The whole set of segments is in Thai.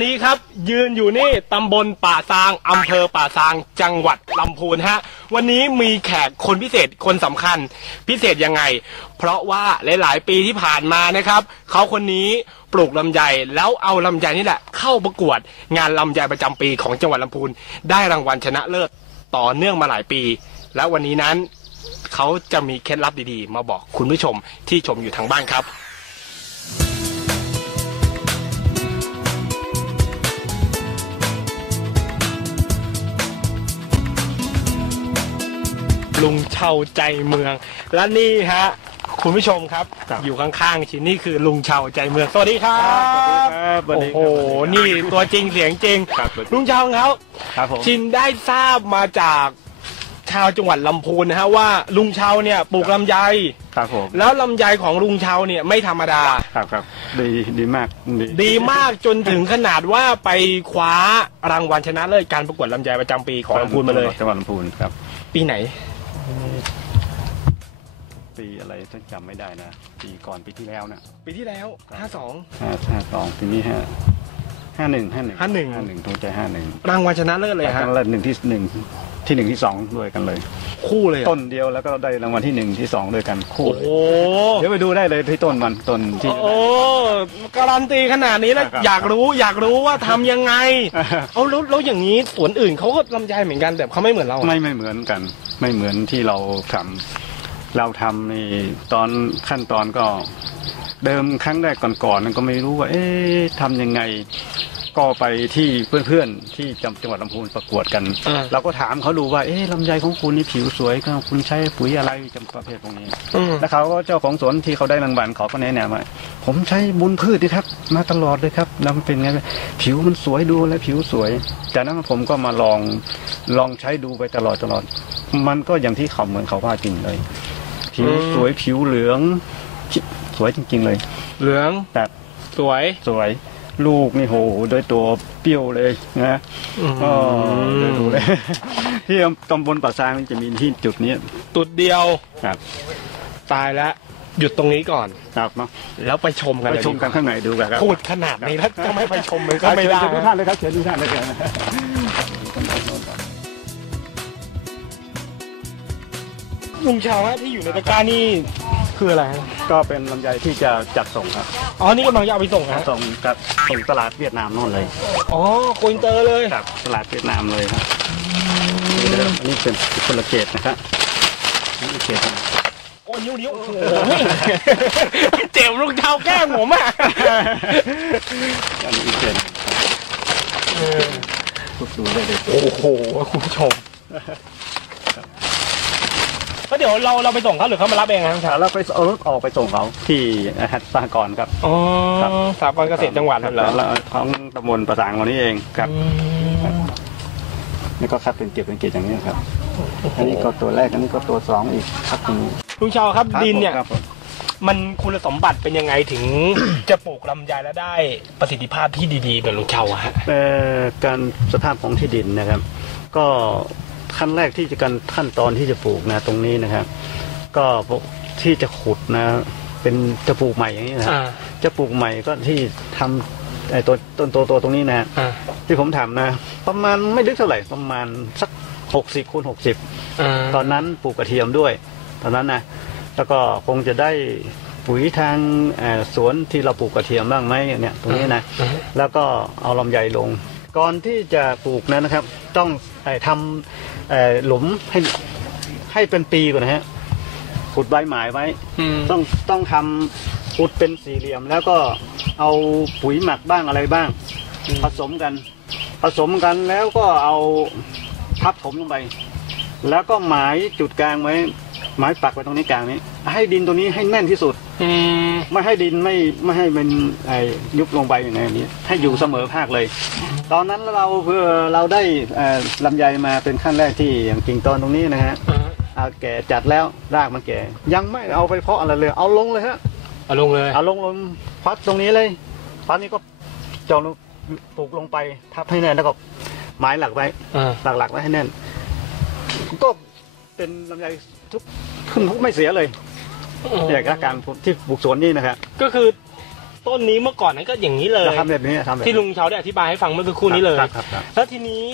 นี้ครับยืนอยู่นี่ตำบลป่าซางอำเภอป่าซางจังหวัดลำพูนฮะวันนี้มีแขกคนพิเศษคนสำคัญ พิเศษยังไง เพราะว่าหลาย ๆ ปีที่ผ่านมานะครับเขาคนนี้ปลูกลำไยแล้วเอาลำไยนี่แหละ เข้าประกวดงานลำไยประจำปีของจังหวัดลำพูนได้รางวัลชนะเลิศต่อเนื่องมาหลายปี และวันนี้นั้นเขาจะมีเคล็ดลับดี ๆ มาบอกคุณผู้ชมที่ชมอยู่ทางบ้านครับ ลุงเชาใจเมือง และนี่ฮะคุณผู้ชมครับ ครับ อยู่ข้างๆชิ้นนี่คือลุงเชาใจเมือง สวัสดีครับ สวัสดีโอ้ครับโหนี่ตัวจริงเสียงจริง ครับลุงเชาครับ ครับผม ชินได้ทราบมาจากชาวจังหวัดลำพูนนะฮะว่าลุงเชาเนี่ยปลูกลำไย ครับผม แล้วลำไยของลุงเชาเนี่ยไม่ธรรมดา ครับครับ ดีดีมาก ดีมากจนถึงขนาดว่าไปคว้ารางวัลชนะเลิศการประกวดลำไยประจำปีของลำพูนมาเลย จังหวัดลำพูนครับ ปีไหน ปีอะไรถ้าจำไม่ได้นะ ปีก่อนปีที่แล้วนะปีที่แล้ว 52 ห้าห้าสองปีนี้ห้าห้าหนึ่งห้าหนึ่งห้าหนึ่งห้าหนึ่งตรงใจห้าหนึ่งรางวัลชนะเลิศเลยฮะกันละหนึ่งที่หนึ่งที่หนึ่งที่สองด้วยกันเลย คู่เลยอะต้นเดียวแล้วก็ได้รางวัลที่หนึ่งที่สองด้วยกันคู่โอ้เลโห ยเดี๋ยวไปดูได้เลยที่ต้นมันต้นที่ โอ้การันตีขนาดนี้แล้วครับ อยากรู้อยากรู้ว่าทำยังไง เอาแล้วแล้วอย่างนี้สวนอื่นเขาก็ลำไยเหมือนกันแต่เขาไม่เหมือนเราอะไม่ไม่เหมือนกัน ไม่เหมือนที่เราทำเราทำนี่ตอนขั้นตอนก็เดิมครั้งแรกก่อนๆนั้นก็ไม่รู้ว่า เอ๊ะทำยังไง ก็ไปที่เพื่อนๆที่จังจังหวัดลำพูนประกวดกัน อ่า เราก็ถามเขาดูว่าเอ๊ะลำไยของคุณนี่ผิวสวยก็คุณใช้ปุ๋ยอะไรจำประเภทพวกนี้ อืม แล้วเขาก็เจ้าของสวนที่เขาได้รางวัลเขาก็แนะนำว่าผมใช้บุญพืชนะครับ มาตลอดเลยครับแล้วมันเป็นไงผิวมันสวยดูแล้วผิวสวย จากนั้นผมก็มาลองลองใช้ดูไปตลอดตลอด มันก็อย่างที่เขาเหมือนเขาว่าจริงเลย ผิวสวยผิวเหลือง สวยจริง ๆ เลยเหลืองแต่สวย สวย ลูกนี่โหโดยตัวเปรี้ยวเลยนะก็เดี๋ยวดูเลยที่ตำบลป่าซางมันจะมีที่จุดนี้ตุดเดียวครับ ตายแล้วหยุดตรงนี้ก่อนครับเนาะแล้วไปชมกันไปเลยชมกันข้างในดูกันครับพูดขนาดนี้แล้วจะไม่ไปชมมันก็ไม่ได้เชิญทุกท่านเลยครับเชิญทุกท่านเลยครับลุงเชาฮะที่อยู่ในตะกร้านี่ คืออะไรฮะก็เป็นลำไยที่จะจัดส่งครับอ๋อนี่กำลังจะเอาไปส่งฮะส่งกับส่งตลาดเวียดนามโน่นเลยอ๋อโกอินเตอร์เลยครับตลาดเวียดนามเลยครับอันนี้เป็นคนละเกตนะครับอันนี่เกตนะโอ้นิ้วนิ้วโอ้โหเจ็บลุงเชาแกล้งผมอะอันนี้เกตทุกดูได้เลยโอ้โหคุณผู้ชม ก็เดี๋ยวเราเราไปส่งเขาหรือเขามารับเองครับแล้วไปเอารถออกไปส่งเขาที่หัตสหกรณ์ครับอ๋อครับสากลเกษตรจังหวัดนั่นเหรอแล้วท้องตำบลประสางวันนี้เองครับอืมนี่ก็คัดเป็นเก็บเป็นเกตอย่างนี้ครับ อันนี้ก็ตัวแรกอันนี้ก็ตัวสองอีกครับตรงนี้ลุงเชาครับดินเนี่ยครับผมมันคุณสมบัติเป็นยังไงถึงจะปลูกลำไยแล้วได้ประสิทธิภาพที่ดีๆแบบลุงเชาอะฮะเอ่อการสภาพของที่ดินนะครับ ก็ ขั้นแรกที่จะการขั้นตอนที่จะปลูกนะตรงนี้นะครับ ก็ที่จะขุดนะ เป็นจะปลูกใหม่อย่างนี้นะอ่าจะปลูกใหม่ก็ที่ทำไอ้ตัวต้นโตๆตรงนี้นะอ่าที่ผมทำนะ ประมาณไม่ลึกเท่าไหร่ประมาณสักหกสิบคูณหกสิบอ่าตอนนั้นปลูกกระเทียมด้วย ตอนนั้นนะแล้วก็คงจะได้ปุ๋ยทางเอ่อสวนที่เราปลูกกระเทียมบ้างไหมเนี่ย ตรงนี้นะอ่าแล้วก็เอาลำไยลง ก่อนที่จะปลูกนั้นนะครับ ต้องเอ่อทำเอ่อหลุมให้ให้เป็นปีก่อนนะฮะขุดใบหมายไว้อืมต้องต้องทำขุดเป็นสี่เหลี่ยม แล้วก็เอาปุ๋ยหมักบ้างอะไรบ้าง ผสมกัน ผสมกันแล้วก็เอาทับถมลงไป แล้วก็หมายจุดกลางไว้ หมายปักไว้ตรงนี้กลางนี้ ให้ดินตรงนี้ให้แน่นที่สุด อืมไม่ให้ดินไม่ไม่ให้มันไอ้ยุบลงไปอย่างนี้ ให้อยู่เสมอภาคเลย ตอนนั้นเราเพื่อเราได้เอ่อลำไยมาเป็นขั้นแรกที่อย่างกิ่งตอนตรงนี้นะฮะอ่าเอาแก่จัดแล้วรากมันแก่ ยังไม่เอาไปเพาะอะไรเลย เอาลงเลยฮะ เอาลงเลยเอาลงลงพัดตรงนี้เลยพัดนี้ก็เจาะลงปลูกลงไปทับให้แน่นแล้วก็ไม้หลักไว้ อ่าหลักๆไว้ให้แน่น ก็เป็นลำไย ทุกขึ้นไม่เสียเลยอย่างกับการที่ปลูกสวนนี่นะครับก็คือต้นนี้เมื่อก่อนนั้นก็อย่างนี้เลยจะทำแบบนี้ทำแบบนี้ที่ลุงเชาได้อธิบายให้ฟังเมื่อสักครู่นี้เลยครับครับครับแล้วทีนี้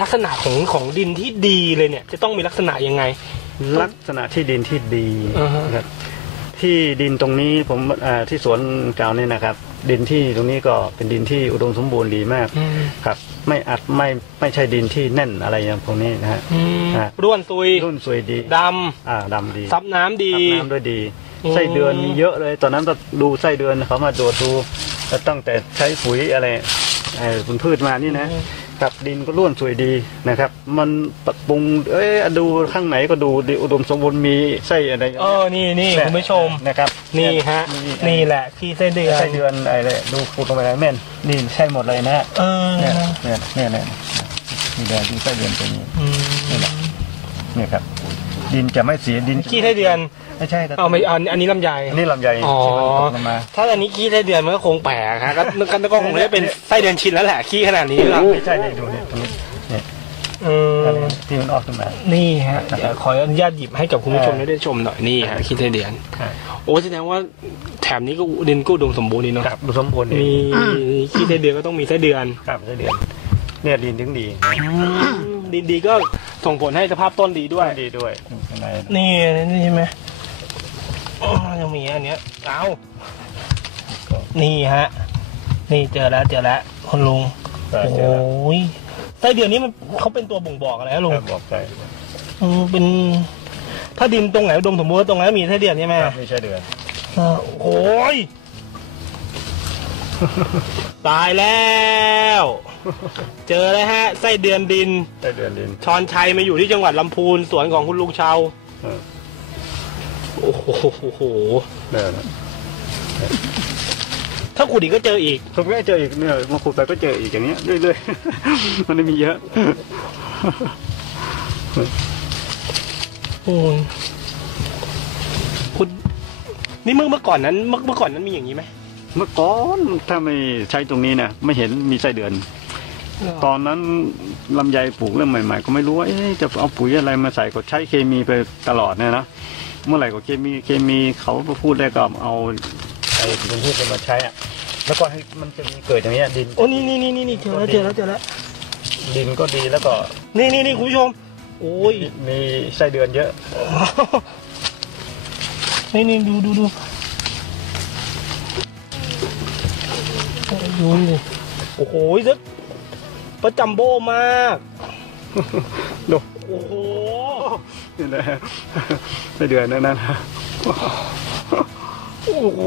ลักษณะของของดินที่ดีเลยเนี่ย จะต้องมีลักษณะยังไง ลักษณะที่ดินที่ดีอ่าฮะนะครับที่ดินตรงนี้ผมอ่าที่สวนเก่านี่นะครับ ดินที่ตรงนี้ก็เป็นดินที่อุดมสมบูรณ์ดีมากอืมครับ ไม่อัดไม่ไม่ใช่ดินที่แน่นอะไรอย่างพวกนี้นะฮะอืมฮะร่วนซุยรุ่นสวยดีดอ่าดำดีำซับน้ำดีซับน้ำด้วยดี อืม ไส้เดือนมีเยอะเลย ตอนนั้นก็ดูไส้เดือนเขามาตรวจดูแล้วตั้งแต่ใช้ปุ๋ยอะไรไอ้ผลพืชมานี่นะ ครับดินก็ร่วนสวยดีนะครับ มันปรับปรุงเอ้ยดูข้างไหนก็ดูดีอุดมสมบูรณ์มีไส้อะไรอย่างเอเงี้ยอนี่นี่เนี่ยคุณผู้ชม นะครับนี่ฮะมีนี่แหละขี้ไส้เดือนไส้เดือนอะไรดูขุดลงไปแล้วแม่นนี่ใช่หมดเลยนะฮะเออเนี่ยเนี่ยเนี่ยเนี่ยนี่เดือนดูไส้เดือนตัวนี้อืมนี่แหละเนี่ยครับ ดินจะไม่เสียดินขี้ไส้เดือน ไม่ใช่ครับเอาไม่อันอันนี้ลำไย อันนี้ลำไยอ๋อ ที่มันตกลงมา ถ้าอันนี้ขี้ไส้เดือนมันก็คงแปลกฮะก็ก็ก็คงได้เป็นไส้เดือนชินแล้วแหละขี้ขนาดนี้ครับไม่ใช่นี่ดูเนี่ยตรงนี้เนี่ยเอออันนี้ที่มันออกขึ้นมา นี่ฮะเดี๋ยวขออนุญาตหยิบให้กับคุณผู้ชมได้ชมหน่อยนี่ฮะขี้ไส้เดือน ครับ โอ้แสดงว่าแถบนี้ก็ดินก็อุดมสมบูรณ์ดีเนาะครับดูสมบูรณ์ดีมีขี้ไส้เดือนก็ต้องมีไส้เดือน ครับไส้เดือนเนี่ยดินถึงดีดินดีก็ส่งผลให้สภาพต้นดีด้วย ดีด้วยข้างในนี่นี่ใช่ไหมอ๋อ ยังมีอันเนี้ยเอานี่ฮะ นี่เจอแล้วเจอแล้วคุณลุงก็โอ้เจอแล้วยไส้เดือนนี้มันเขาเป็นตัวบ่งบอกอะไรนะลุงครับบอกใจอืมเป็น ถ้าดินตรงไหนอุดมสมบูรณ์ตรงนั้นมีไส้เดือนใช่ไหมครับไม่ใช่เดือนอ่าโอ้ยตายแล้ว เจอแล้วฮะไส้เดือนดินใช่เดือนดินชอนชัยมาอยู่ที่จังหวัดลำพูนสวนของคุณลุงเชาเออ โอ้โหเดินถ้าขุดอีกก็เจออีกผมก็เจออีกเนี่ยมาขุดไปก็เจออีกอย่างเงี้ยเรื่อยๆ มันไม่มีเยอะโอ้ยคุณนี่เมื่อเมื่อก่อนนั้นเมื่อเมื่อก่อนนั้นมีอย่างนี้ไหมเมื่อก่อนถ้าไม่ใช้ตรงนี้นะไม่เห็นมีไส้เดือน ตอนนั้นลำไยปลูกเริ่มใหม่ ๆ ก็ไม่รู้ว่าเอ๊ะจะเอาปุ๋ยอะไรมาใส่ก็ใช้เคมีไปตลอดเนี่ยนะ เมื่อไหร่ก็เคมีเคมีเขาพูดได้ก็เอาไอ้ผงพืชมาใช้อะแล้วก็ให้มันจะมีเกิดอย่างเงี้ยดินโอ้นี่นี่นี่นี่นี่เจอแล้วเจอแล้วเจอแล้วดินก็ดีแล้วก็นี่นี่นี่คุณผู้ชมโอ้ยมีไส้เดือนเยอะนี่นี่ดูดูดูดูดิโอ้โหจะประจำโบมากดูโอ้โห นี่แหละไส้เดือนนั่นนะโอ้โห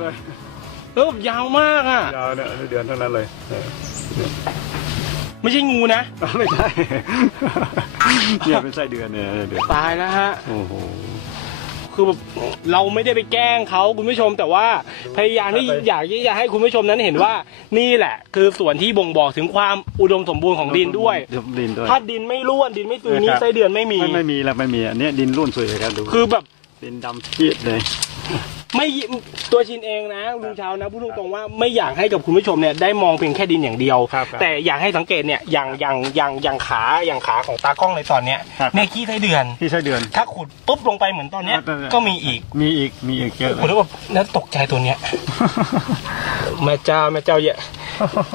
เลยแล้วแบบยาวมากอะยาวเนี่ยไส้เดือนเท่านั้นเลยเออไม่ใช่งูนะ ไม่ใช่เนี่ยเป็นไส้เดือนเนี่ยไส้เดือนตายแล้วฮะ โอ้โห คือแบบเราไม่ได้ไปแกล้งเขาคุณผู้ชม แต่ว่าพยายามที่ครับอยากที่จะให้คุณผู้ชมนั้นเห็นว่า นี่แหละ คือส่วนที่บ่งบอกถึงความอุดมสมบูรณ์ของดินด้วย ดินด้วย ถ้าดินไม่ร่วนดินไม่ซุยนี่ครับ ไส้เดือนไม่มี ไม่ไม่มีแล้วไม่มีอันเนี้ยดินร่วนสวยเลยครับดูคือแบบ ดินดำเพียดเลย ไม่ตัวชินเองนะลุงเชาวนะพูดตรงๆว่าไม่อยากให้กับคุณผู้ชมเนี่ยได้มองเพียงแค่ดินอย่างเดียว ครับครับแต่อยากให้สังเกตเนี่ยอย่างอย่างอย่างอย่างขาอย่างขาของตากล้องในตอนเนี้ยครับ เนี่ยขี้ไส้เดือน ที่ไส้เดือน ถ้าขุดปุ๊บลงไปเหมือนตอนเนี้ยครับ ก็มีอีกมีอีกมีอีกเยอะผมเลยว่าแล้วตกใจตัวเนี้ยแม่เจ้าแม่เจ้าใหญ่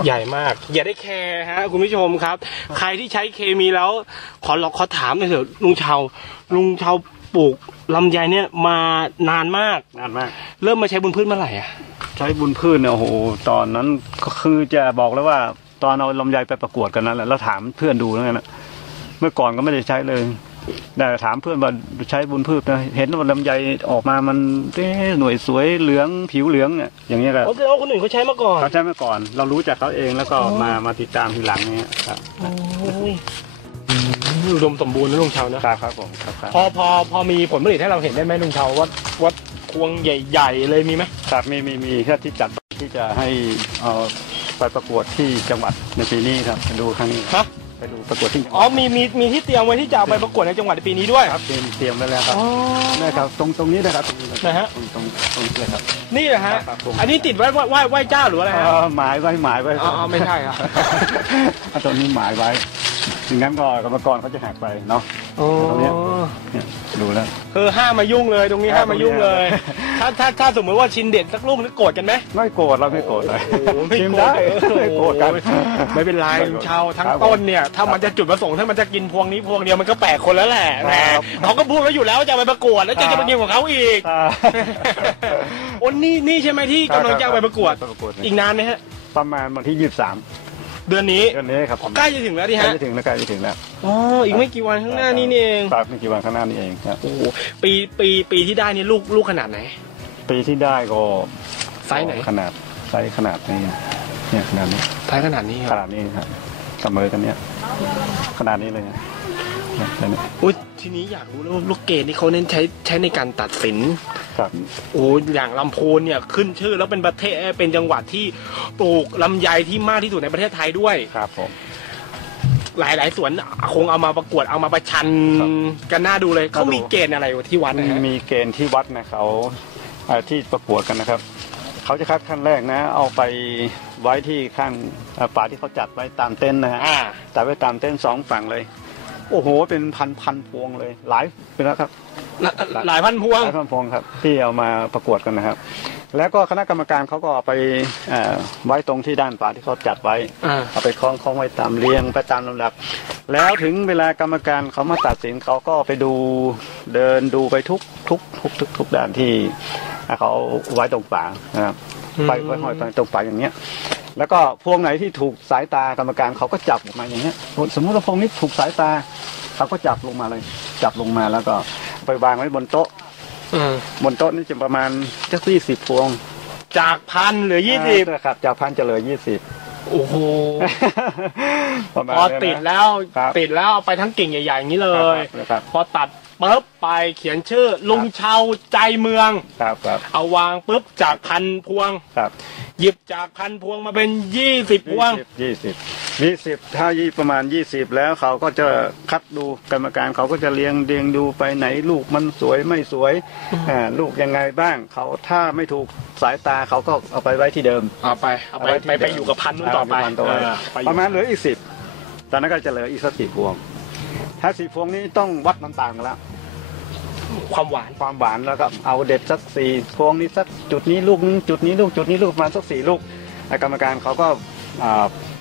ใหญ่มาก อย่าได้แคร์ฮะคุณผู้ชมครับ ใครที่ใช้เคมีแล้ว ขอลองขอถามหน่อยเถอะลุงเชาลุงเชา ปลูกลำไยเนี่ยมานานมาก นานมาก เริ่มมาใช้บนพืชเมื่อไหร่อะ ใช้บุญพืชเนี่ยโอ้โหตอนนั้นก็คือจะบอกเลยว่า ตอนเอาลำไยไปประกวดกันนั้นแหละแล้วถามเพื่อนดูแล้วกันนะเมื่อก่อนก็ไม่ได้ใช้เลยแต่ถามเพื่อนว่าใช้บุญพืชนะเห็นว่าลำไยออกมามันเอ๊ะหน่วยสวยเหลืองผิวเหลืองเนี่ยอย่างเงี้ยก็เพราะแสดงว่าคนอื่นเขาใช้มาก่อนเขาใช้เมื่อก่อน เรารู้จักเขาเองแล้วก็มามาติดตามทีหลังเนี่ยครับโอ้ยอุดมสมบูรณ์นะลุงเชานะครับครับผมครับครับพอพอพอมีผลผลิตให้เราเห็นได้ไหมลุงเชาว่าว่าพวงใหญ่ๆเลยมีไหมครับมีมีมีแค่ที่จัดที่จะให้เอาไปประกวดที่จังหวัดในปีนี้ครับไปดูครั้งนี้ฮะไปดูประกวดที่จังหอ๋อวัดมีมีมีที่เตรียมไว้ที่จะเอาไปประกวดในจังหวัดในปีนี้ด้วยครับเตรียมเตรียมไว้แล้วครับอ๋อ นะครับตรงตรงนี้นะครับตรงนี้เลยนะฮะ ตรงตรงตรงนี้เลยครับ นี่เหรอฮะครับผม อันนี้ติดไว้ไหว้ไหว้ไหว้เจ้าหรืออะไรฮะ เอ่อหมายไว้หมายไว้อ๋ออ๋อไม่ใช่ครับเอาตรงนี้หมายไว้ ถึงนั้นก็กรรมกรเขาจะหักไปเนาะอ๋อตรงเนี้ยเนี่ยดูแล้ว คือห้ามมายุ่งเลยตรงนี้ห้ามมายุ่งเลยครับถ้าถ้าถ้าสมมติว่าชินเด็ดสักลูกนึกโกรธกันไหมไม่โกรธเราไม่โกรธเลยโอ้โหไม่ชิมโกรธได้โอ้โหไม่โกรธกันไม่เป็นไรไม่โกรธลุงเชาทั้งครับต้นเนี่ยถ้ามันจะจุดประสงค์ถ้ามันจะกินพวงนี้พวงเดียวมันก็แปลกคนแล้วแหละแหมครับเขาก็พูดไว้อยู่แล้วว่าจะเอาไปประกวดแล้วจะครับจะมากินของเขาอีกอ่าโอ้นี่นี่ใช่ไหมที่กำลังจะเอาไปประกวดประกวด อีกนานไหมฮะประมาณวันที่ยี่สิบสาม เดือนนี้เดือนนี้ครับใกล้จะถึงแล้วดิใกล้ฮะจะถึงแล้วใกล้จะถึงแล้วอ๋ออีกไม่กี่วันข้างหน้านี่นี่เองครับไม่กี่วันข้างหน้านี่เองครับโอ้โหปีปีปีที่ได้นี่ลูกลูกขนาดไหน ปีที่ได้ก็ไซส์ไหนขนาดไซส์ขนาดนี้เนี่ยขนาดนี้ไซส์ขนาดนี้คขรับนาดนี้ครับเสมอกันเนี่ยขนาดนี้เลยนะเนี่ยแบบนี้อุ้ยทีนี้อยากรู้แล้วว่าลูกเกดนี่เขาเน้นใช้ใช้ในการตัดสิน ครับโอ้อย่างลำพูนเนี่ยขึ้นชื่อแล้วเป็นประเทศเป็นจังหวัดที่ปลูกลำไยที่มากที่สุดในประเทศไทยด้วย ครับผม หลายหลายๆสวนคงเอามาประกวดเอามาประชันครับกันหน้าดูเลยครับเขามีเกณฑ์อะไรที่วัดนะฮะมีเกณฑ์ที่วัดนะเขาเอ่อที่ประกวดกันนะครับ เขาจะคัดขั้นแรกนะ เอาไปไว้ที่ข้างเอ่อป่าที่เขาจัดไว้ตามเต็นท์นะฮะอ่าจัดไว้ตามเต็นท์สองฝั่งเลย โอ้โห เป็นพันพันพวงเลย หลายเป็นแล้วครับ หลายพันพวงหลายพันพวงครับ ที่เอามาประกวดกันนะครับ แล้วก็คณะกรรมการเขาก็เอาไปเอ่อไว้ตรงที่ด้านป่าที่เขาจัดไว้อ่าเอาไปคล้องคล้องไว้ตามเรียงไปตามลำดับ แล้วถึงเวลากรรมการเขามาตัดสินเขาก็ไปดูเดินดูไปทุกทุกทุกทุกทุกด้านที่เขาไว้ตรงป่านะครับไปไว้ห้อยไปตรงป่าอย่างเงี้ยแล้วก็พวงไหนที่ถูกสายตากรรมการเขาก็จับออกมาอย่างเงี้ย สมมุติว่าพวงนี้ถูกสายตาเขาก็จับลงมาเลย จับลงมาแล้วก็ ไปวางไว้บนโต๊ะอืมบนโต๊ะนี่จะประมาณจักสี่สิบพวง จากพันเหลือยี่สิบครับจากพันจะเหลือยี่สิบโอ้โหประมาณพอนี้นะติดแล้วครับติดแล้วเอาไปทั้งกิ่งใหญ่ๆอย่างนี้เลยนะครับพอตัดปุ๊บไปเขียนชื่อลุงเชาใจเมืองครับครับเอาวางปุ๊บจากพันพวงครับ หยิบจากพันพวงมาเป็นยี่สิบพวงยี่สิบ ยี่สิบถ้ายี่ประมาณยี่สิบแล้วเขาก็จะคัดดูกรรมการเขาก็จะเรียงเรียงดูไปไหนลูกมันสวยไม่สวยอ่าลูกยังไงบ้างเขาถ้าไม่ถูกสายตาเขาก็เอาไปไว้ที่เดิมเอาไปเอาไปไปไปอยู่กับพันนู้นต่อไปเายู่พันต่อไปเออไปอยู่ประมาณเหลืออีกสิบตอนนั้นก็จะเหลืออีกสักสิบพวง ถ้าสิบพวงนี้ต้องวัดน้ำตาลกันแล้วความหวานความหวานแล้วก็เอาเด็ดสักสี่พวงนี้สักจุดนี้ลูกนึงจุดนี้ลูกจุดนี้ลูกประมาณสักสี่ลูกแล้วกรรมการเขาก็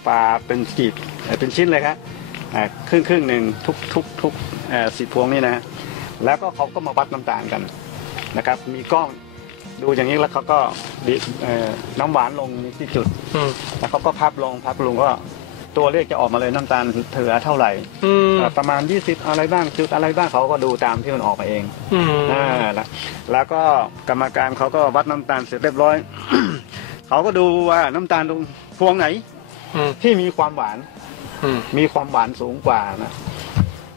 อ่าปาเป็นกีบเอ่อเป็นชิ้นเลยครับอ่าครึ่งครึ่งหนึ่งทุกทุกทุกเอ่อสิบพวงนี่นะแล้วก็เขาก็มาวัดน้ำตาลกันนะครับ มีกล้องดูอย่างนี้แล้วเขาก็ดิเอ่อน้ำหวานลงที่จุดอืมแล้วเขาก็พับลงพับลงก็ตัวเลขจะออกมาเลยน้ำตาลเถือเท่าไหร่อืมเอ่อประมาณ20อะไรบ้างจุดอะไรบ้างเขาก็ดูตามที่มันออกมาเองอืมอ่าแล้วแล้วก็กรรมการเขาก็วัดน้ำตาลเสร็จเรียบร้อย เขาก็ดูว่าน้ำตาลตรงพวงไหนอืม ที่มีความหวานอืมมีความหวานสูงกว่านะ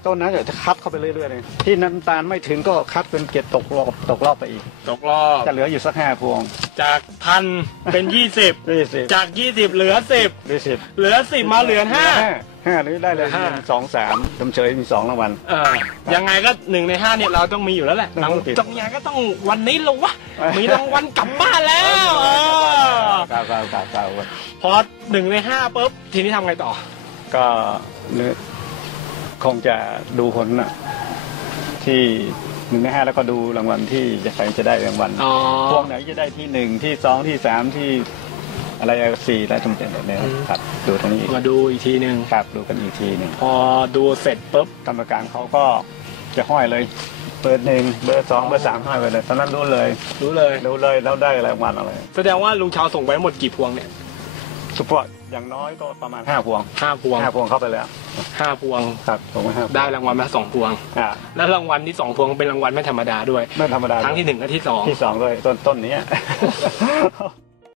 ต้นนั้นจะคัดเข้าไปเรื่อยๆเลยที่น้ำตาลไม่ถึงก็คัดเป็นเกล็ดตกรอบตกรอบไปอีก ตกรอบจะเหลืออยู่สักห้าพวง จากพันเป็นยี่สิบยี่สิบจากยี่สิบเหลือสิบยี่สิบเหลือสิบมาเหลือห้า ห้าหรือได้เลยห้าหนึ่งสองสามจำเฉยมีสองรางวัล เออยังไงก็หนึ่งในห้าเนี่ยเราต้องมีอยู่แล้วแหละต้องติดต้องยังไงก็ต้องวันนี้แหละวะมีรางวัลกลับบ้านแล้วเออครับครับครับครับพอหนึ่งในห้าปุ๊บทีนี้ทำไงต่อ ก็เนื้อคงจะดูผลน่ะที่หนึ่งในห้าแล้วก็ดูรางวัลที่จะใครจะได้รางวัลอ๋อ พวงไหนจะได้ที่หนึ่งที่สองที่สามที่ อะไรสี่และจำเป็นแบบนี้ครับดูตรงนี้อีกมาดูอีกทีหนึ่งครับดูกันอีกทีหนึ่งพอดูเสร็จปุ๊บกรรมการเขาก็จะห้อยเลยเบอร์หนึ่งเบอร์สองเบอร์สามห้อยไปเลยตอนนั้นรู้เลย รู้เลยรู้เลยแล้วได้รางวัลอะไร แสดงว่าลุงชาวส่งไปทั้งหมดกี่พวงเนี่ยสุปอร์ตอย่างน้อยก็ประมาณห้าพวงห้าพวงห้าพวงเข้าไปแล้วห้าพวงครับผมว่าห้าพวงได้รางวัลมาสองพวงอ่าและรางวัลที่สองพวงเป็นรางวัลไม่ธรรมดาด้วยไม่ธรรมดาครั้งที่หนึ่งและที่สองที่สองเลยต้นต้นนี้